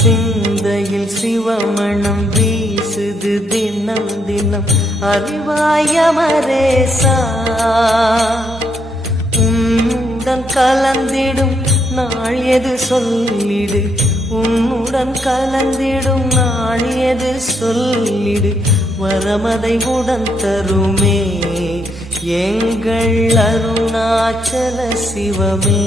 சிந்தையில் சிவமணம் வீசுது தினம் தினம் அறிவாயமரேசா உன்னுடன் கலந்திடும் நாள் எது சொல்லிடு உன்னுடன் கலந்திடும் நாள் எது சொல்லிடு வரமதை உடன் தருமே எங்கள் அருணாச்சல சிவமே.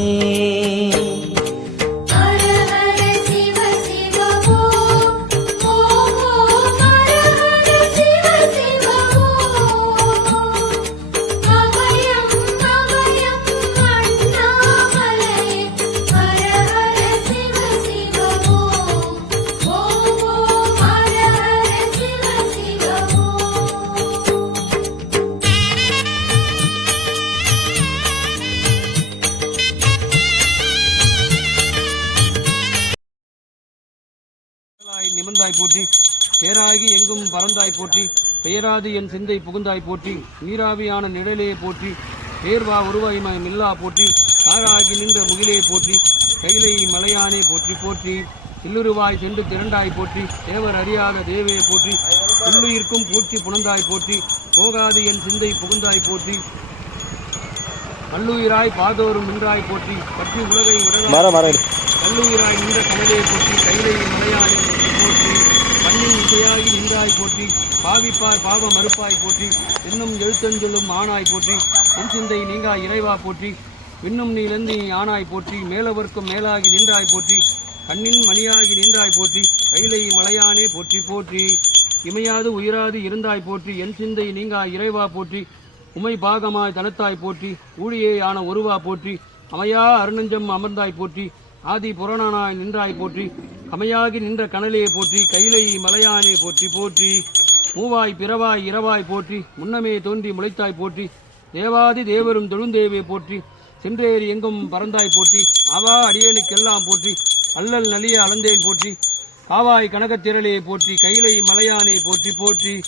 நிமிர்ந்தாய் போற்றி பேராகி எங்கும் பறந்தாய் போற்றி பெயராது என் சிந்தை புகுந்தாய் போற்றி நீராவியான நிழலையே போற்றி பேர்வா உருவாய்மை மில்லா போற்றி காராகி நின்ற முகிலே போற்றி கைலை மலையானே போற்றி போற்றி சில்லுருவாய் சென்று திரண்டாய் போற்றி தேவர் அறியாத தேவே போற்றி உள்ளுயிர்க்கும் பூச்சி புணந்தாய் போற்றி போகாது என் சிந்தை புகுந்தாய் போற்றி கல்லுயிராய் பாதோறும் நின்றாய் போற்றி பற்றி உலகை உடலாய் கல்லுயிராய் நின்ற கமலே போற்றி கைலை மலையானே போற்றி கண்ணின் இசையாகி நின்றாய் போற்றி பாவிப்பார் பாவ மறுப்பாய் போற்றி இன்னும் எழுத்தஞ்சொல்லும் ஆனாய் போற்றி என் சிந்தை நீங்கா இறைவா போற்றி இன்னும் நீ இழந்து நீ ஆனாய் போற்றி மேலவர்க்கும் மேலாகி நின்றாய் போற்றி கண்ணின் மணியாகி நின்றாய் போற்றி கைலை மலையானே போற்றி போற்றி இமையாது உயிராது இருந்தாய் போற்றி என் சிந்தை நீங்கா இறைவா போற்றி உமை பாகமாய் தனத்தாய் போற்றி ஊழியே ஆன ஒருவா போற்றி அமையா அருணஞ்சம் அமர்ந்தாய் போற்றி ஆதி புராணனாய் நின்றாய் போற்றி கமையாகி நின்ற கனலே போற்றி கைலை மலையானே போற்றி போற்றி மூவாய் பிறவாய் இரவாய் போற்றி முன்னமே தோன்றி முளைத்தாய் போற்றி தேவாதி தேவரும் தொழுந்தேவே போற்றி சென்றேறி எங்கும் பறந்தாய் போற்றி ஆவா அடியனுக்கெல்லாம் போற்றி அல்லல் நலிய அளந்தேன் போற்றி காவாய் கனகத்திரளே போற்றி கைலை மலையானே போற்றி போற்றி.